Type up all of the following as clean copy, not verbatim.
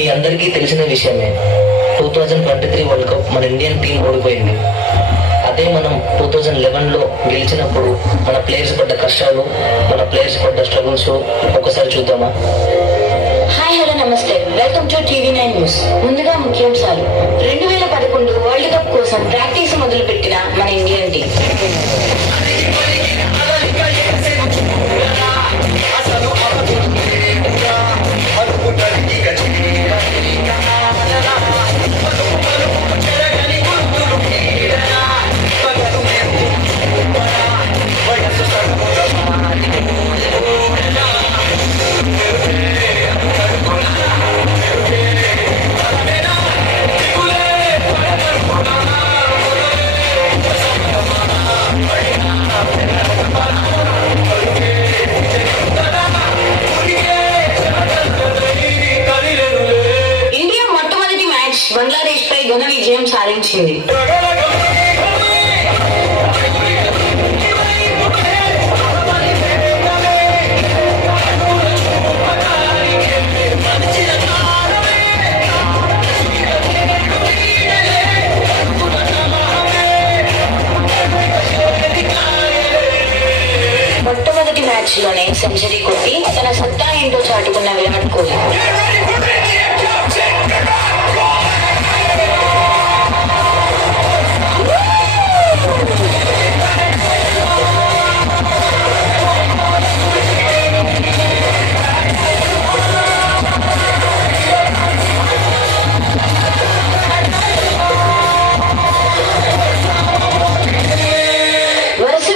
మీ అందరికీ తెలిసిన విషయమే, 2023 వరల్డ్ కప్ మన ఇండియన్ టీం ఓడిపోయింది. అదే మనం 2011లో గెలిచినప్పుడు మన ప్లేయర్స్ పడ్డ కష్టాలు, మన ప్లేయర్స్ పడ్డ స్ట్రగుల్స్ ఒకసారి చూద్దామా? హాయ్ హలో నమస్తే, వెల్కమ్ టు TV9 న్యూస్. ముందుగా ముఖ్యాంశాలు. 2011 వరల్డ్ కప్ కోసం ప్రాక్టీస్ మొదలు పెట్టిన మన ఇండియన్ టీం బంగ్లాదేశ్ పై ఘన విజయం సాధించింది. మొట్టమొదటి మ్యాచ్ లోనే సెంచరీ కొట్టి తన సత్తా ఏంటో చాటుకున్న విరాట్ కోహ్లీ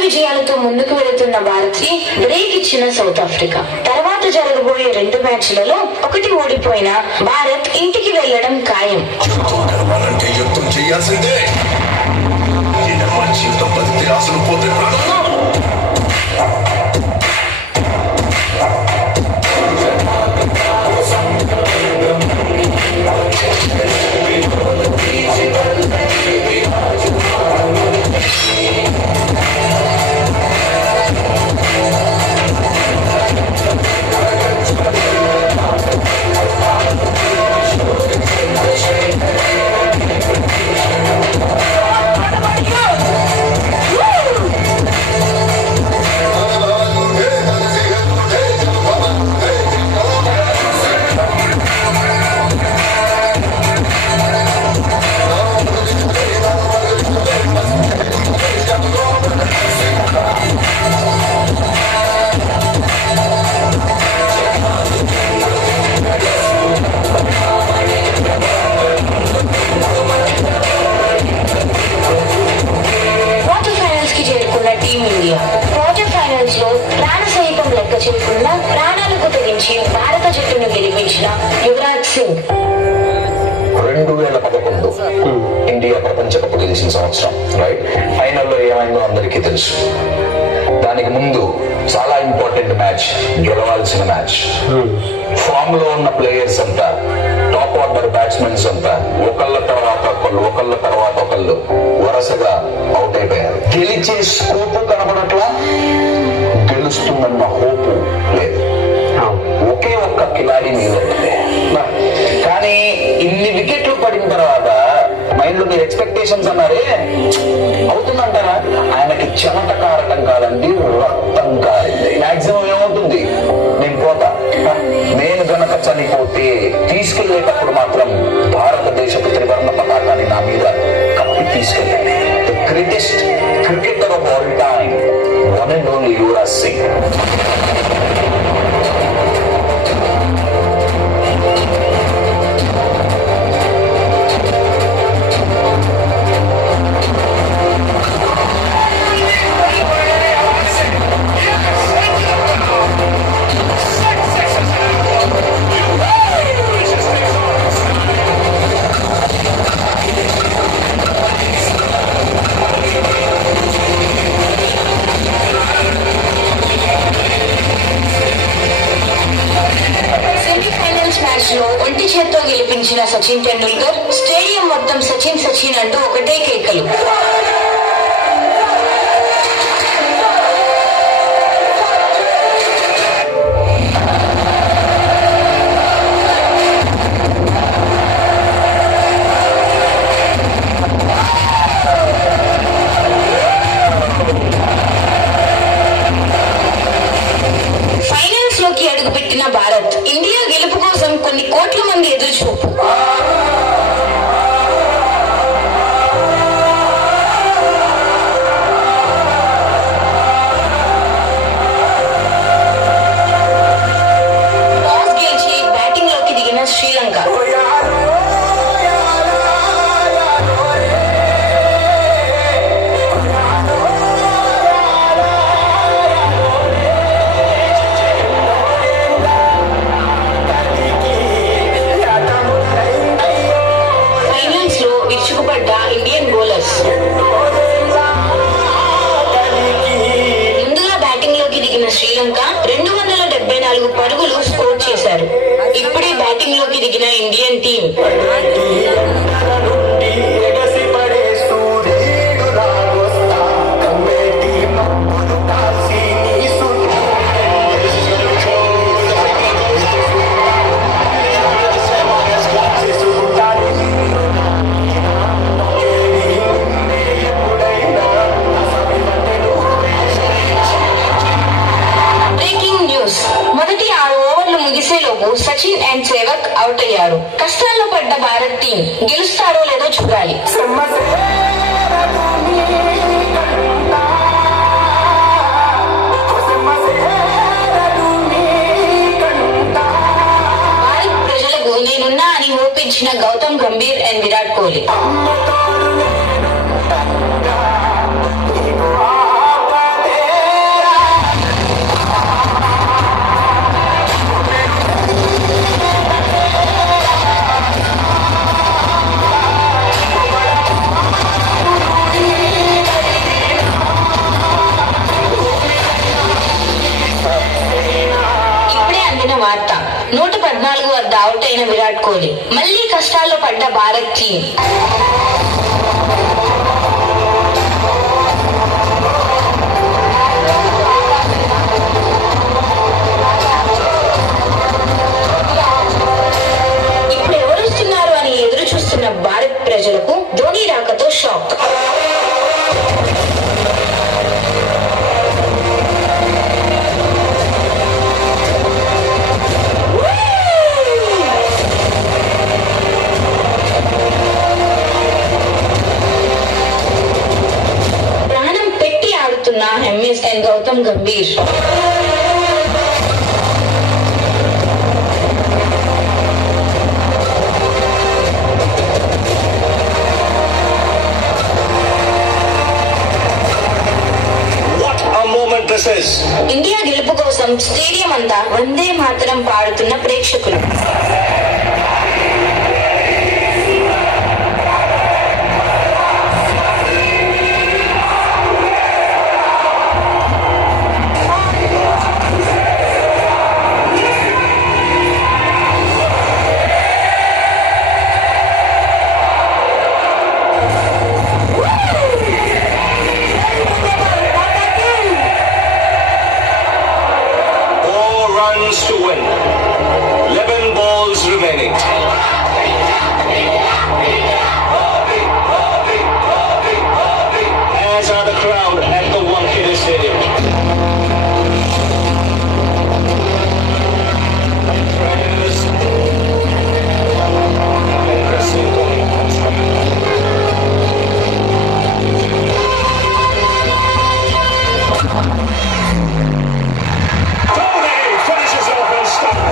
విజయాలతో ముందుకు వెళుతున్న భారత్ కి బ్రేక్ ఇచ్చిన సౌత్ ఆఫ్రికా. తర్వాత జరగబోయే 2 మ్యాచ్లలో ఒకటి ఓడిపోయిన భారత్ ఇంటికి వెళ్లడం ఖాయం. క్వార్టర్ ఫైనల్స్ లో ప్రాణ సైతం లెక్క చేయకుండా ప్రాణాలకు తెగించి భారత జట్టును గెలిపించిన యువరాజ్ సింగ్. 2011 ఇండియా ప్రపంచ కప్ గెలిచిన సంవత్సరం, రైట్? ఫైనల్లో ఏమైందో అందరికీ తెలుసు. దానికి ముందు చాలా ఇంపార్టెంట్ మ్యాచ్, గెలవాల్సిన మ్యాచ్. ఫామ్ లో ఉన్న ప్లేయర్స్ అంతా, టాప్ ఆర్డర్ బ్యాట్స్మెన్స్ అంతా ఒకళ్ళ తర్వాత ఒకళ్ళు వరుసగా అవుట్ అయిపోయారు. గెలిచే స్కోపు కనబడట్లా, గెలుస్తుందన్న హోపు లేదు. ఒకే ఒక్క కిలాడి నిలబడింది. కానీ ఇన్ని వికెట్లు పడిన తర్వాత మైండ్ లో మీరు ఎక్స్పెక్టేషన్స్ అన్నారే, అవుతుందంటారా? ఆయనకి చెమట కారటం కాదండి, రక్తం కారింది. మాక్సిమం ఏమవుతుంది, నేను పోతా, నేను గనక చనిపోతే తీసుకెళ్లేటప్పుడు మాత్రం భారతదేశపు త్రివర్ణ పతాకాన్ని నా మీద కప్పి తీసుకెళ్ళండి. The greatest cricketer of all time, one and only Yuvraj Singh. ఒంటి చేత్తో గెలిపించిన సచిన్ టెండూల్కర్ స్టేడియం మొత్తం సచిన్ సచిన్ అంటూ ఒకటే కేకలు. పెట్టిన భారత్ ఇండియా గెలుపు కోసం కొన్ని కోట్ల మంది ఎదురుచూపు. టాస్ గెలిచి బ్యాటింగ్ లోకి దిగిన శ్రీలంక. ఫైనల్స్ లో విరుచుకుపడ్డ ఇండియన్ బౌలర్స్. ముందుగా బ్యాటింగ్ లోకి దిగిన శ్రీలంక 274 పరుగులు స్కోర్ చేశారు. ఇప్పుడే బ్యాటింగ్ లోకి దిగిన ఇండియన్ టీం బ్రేకింగ్ న్యూస్. మొదటి 6 ఓవర్లు ముగిసేలోపు సచిన్ అండ్ సేవక్ అవుట్ అయ్యారు. కష్టాల్లో పడ్డ భారత్ టీం గెలుస్తారో లేదో చూడాలి. భారత్ ప్రజలకు నేనున్నా అని ఓపించిన గౌతమ్ గంభీర్ అండ్ విరాట్ కోహ్లీ. ఇప్పుడే అందిన వార్త. 114 వద్ద అవుట్ అయిన విరాట్ కోహ్లీ. మళ్లీ కష్టాల్లో పడ్డ భారత్ టీం. ఇప్పుడు ఎవరొస్తున్నారు అని ఎదురు చూస్తున్న భారత్ ప్రజలకు ధోని రాకతో షాక్. ప్రాణం పెట్టి ఆడుతున్న MS and Gautam Gambhir. What a moment this is! India గెలుపు కోసం స్టేడియం అంతా వందే మాతరం పాడుతున్న ప్రేక్షకులు. Runs to win. 11 balls remaining. As are the crowd at the Wankhede Stadium. Prayers. Impressive Dhoni. Dhoni finishes off and stops.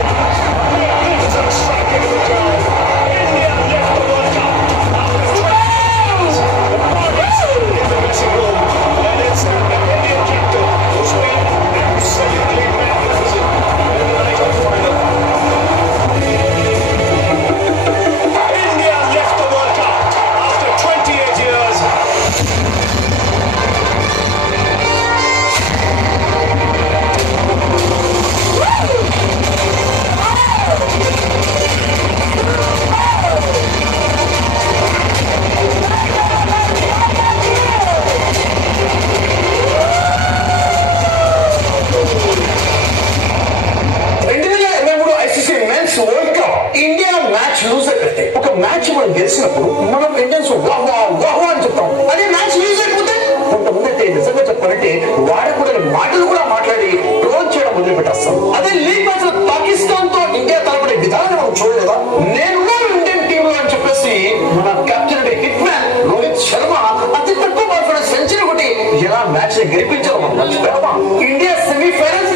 Semifinals